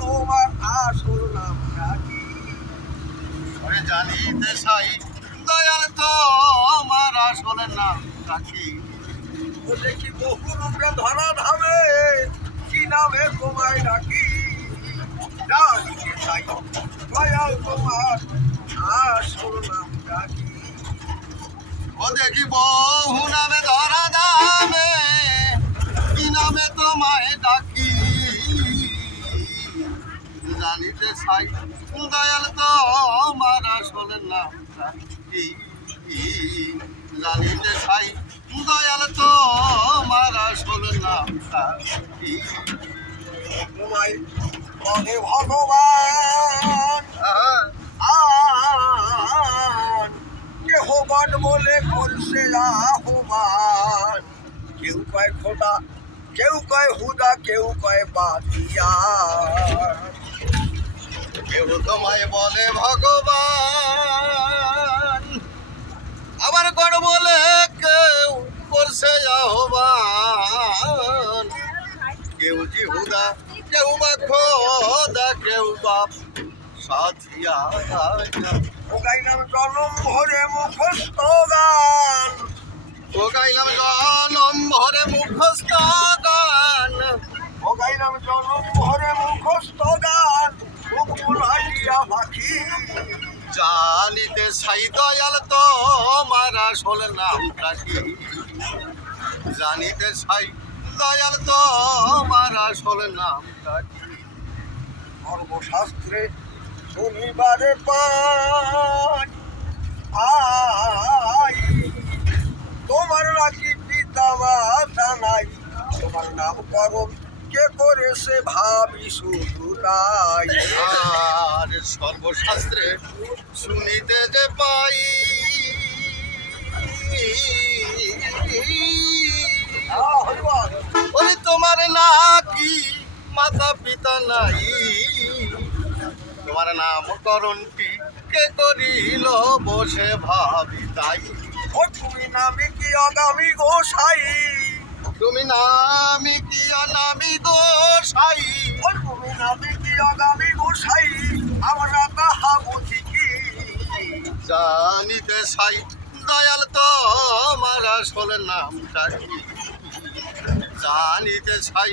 তোমার আসল নামটা কি? ওরে জানিতে চাই দয়াল তোমার আসল নামটা কি? ও দেখি বহু রূপে ধরা ধামে, কি নামে তোমায় ডাকি? জানিতে চাই দয়াল তোমার আসল নামটা কি? ও দেখি বহু নামে ধরা দামে, কি নামে তোমায় ডাকি? জানিতে চাই দয়াল তোমার আসল নামটা কি? জানিতে চাই দয়াল তোমার আসল নামটা কি? তোমায় বলে ভগবান আন, কেহ বন বলে করছে আহ্বান। কেউ কয় খোদা, কেউ কয় হুদা, কেউ কয় বাতিয়া। কেউ তোমায় বলে ভগবান, আবার গণ বলে কেউ করছে আহ্বান। কেউ জিহুদা, কেউ বা খোদা, কেউ বাপ সাথিয়া। ও গাইলাম জনম ভরে মুখস্থ গান, ও গাইলাম জনম ভরে মুখস্থ গান, ও গাইলাম জনম ভরে মুখস্থ গান। মুকুল হাটিয়া পাখি, জানিতে চাই দয়াল তোমার আসল নামটা কি? জানিতে চাই দয়াল তোমার আসল নামটা কি? ধর্মশাস্ত্রে শনিবারে পাই আই, তোমার নাকি পিতা মাতা নাই। তোমার নামকরণ কে করেছে ভাবি শুধু তাই। আর সর্বশাস্ত্রে শুনিতে যে পাই, ওই তোমার নাকি মাতা পিতা নাই। তোমার নামকরণটি কে করিল বসে ভাবি তাই। ও তুমি নামে কি আগামী গোসাই, তুমি নামি কি অনামি দোষাই। ও তুমি নামে কি আগামী গোসাই। আমরা তাহা বুঝি কি? জানিতে চাই দয়াল তোমার আসল নামটা কি? জানিতে চাই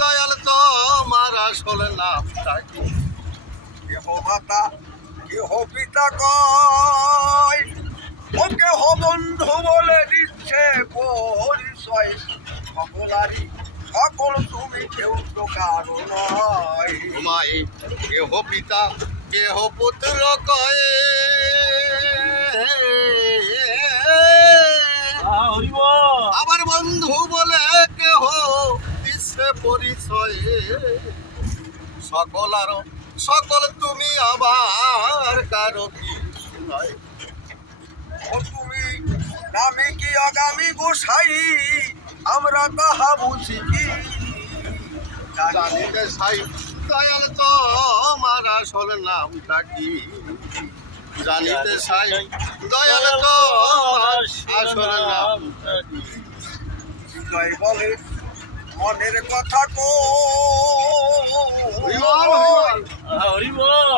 দয়াল তোমার আসল নামটা কি? কেহ মাতা কেহ পিতা কয়, ও কেহ বন্ধু বলে দিচ্ছে পরিচয়। সকলারই সকল তুমি কেউ তো কারো নয়। তোমায় কেহ পিতা কেহ পুত্র কয়ে, আবার বন্ধু বলে কেহ দিচ্ছে পরিচয়ে। সকল সকল তুমি আবার কারো কি নয়। ও তুমি নামে কি আগামী গোসাই, আমরা তাহা বুঝি কি? জানিতে চাই দয়াল তোমার আসল নামটা কি? জানিতে চাই দয়াল তোমার আসল নামটা কি? হৃদয় বলে মনের কথা কো,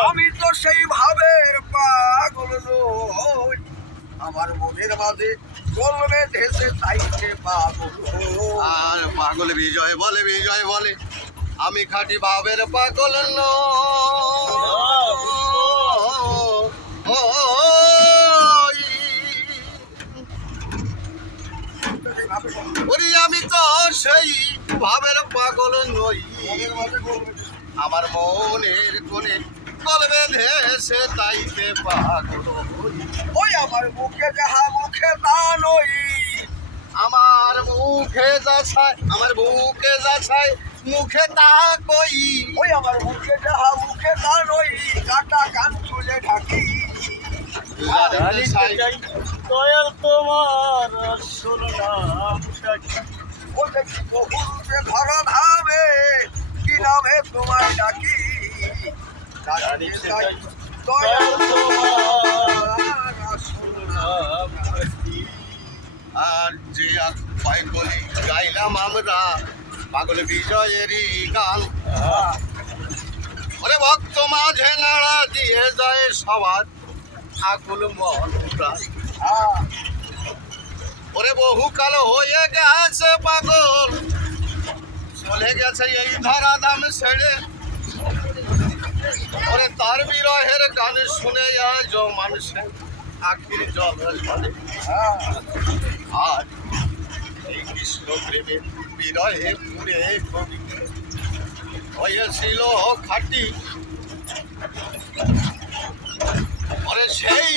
আমি তো সেই ভাবের পাগল নই। আমার মনের মাঝে চলবে দেশে চাইছে পাগল। আর পাগল বিজয় বলে আমি খাঁটি ভাবের পাগল নই। ওরে আমি তো সেই ভাবের পাগল নই। আমার মনের কোণে কলবে ধেসে তাইতে পাগল হই। ওই আমার মুখে যাহা মুখে তা নই, আমার মুখে যাছাই, আমার বুকে যাছাই, মুখে তা কই। ওই আমার মুখে যাহা মুখে তা নই। কাটা কান চুলে ঢাকি, জানিতে চাই দয়াল তোমার আসল নামটা কি? ও দেখি বহুরূপে ধরা ধামে, কি নামে তোমায় ডাকি? জানিতে চাই দয়াল তোমার আসল নামটা কি? আর যে পাগলি গাইলাম আমরা পাগল বিজয়েরই গান। মাঝে নাড়া দিয়ে যায় সবার আকুল মন প্রাণ। হ্যাঁ ওরে বহুকাল হয়ে গেছে পাগল, চলে গেছে এই ধরা দাম ছেড়ে। ওরে তার বিরহের গান শুনে আজ মানুষের আখির জল ঝরে। হ্যাঁ আর এই কৃষ্ণ প্রেমে বিরহে পুরে কবি হয়েছিল খাটি। ওরে সেই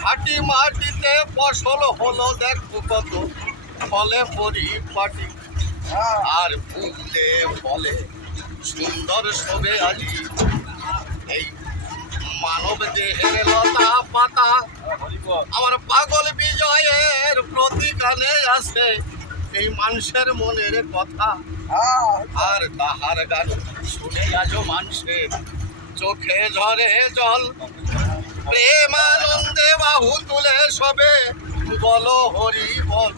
খাটি মাটিতে ফসল হলো দেখো কত ফলে পরিপাটি। হ্যাঁ আর ফুলে ফলে সুন্দর শোভে আজি এই মানব দেহের লতা পাতা। আমার পাগল বিজয়ের প্রতিকালে আসে এই মানুষের মনের কথা। হ্যাঁ আর তাহার গান শুনে আজ মানুষের চোখে ঝরে জল। প্রেমানন্দে বাহু তুলে সবে বলো হরি বল।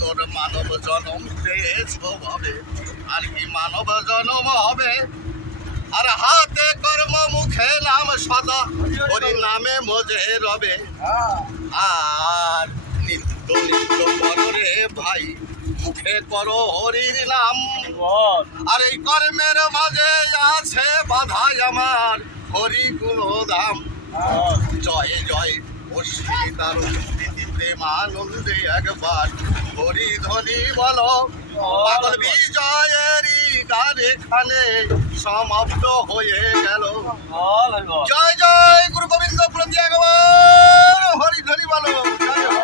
তোর মানব জনম পেয়েছ ভাবে, আর কি মানব জনম হবে। আর হাতে কর্ম মুখে নাম সদা হরি নামে মজে রবে। হ্যাঁ আর নিত্য নিত্য করো রে ভাই, মুখে করো হরির নাম। আর এই কর্মের মাঝে আছে বাধাই আমার হরি গুণধাম। জয় জয় অশ্বিনী তার প্রেমানন্দে একবার হরি ধ্বনি বলো। পাগল বিজয়েরই গান এখানে সমাপ্ত হয়ে গেল। জয় জয় গুরু গোবিন্দ প্রতি একবার হরি ধ্বনি বলো। জয়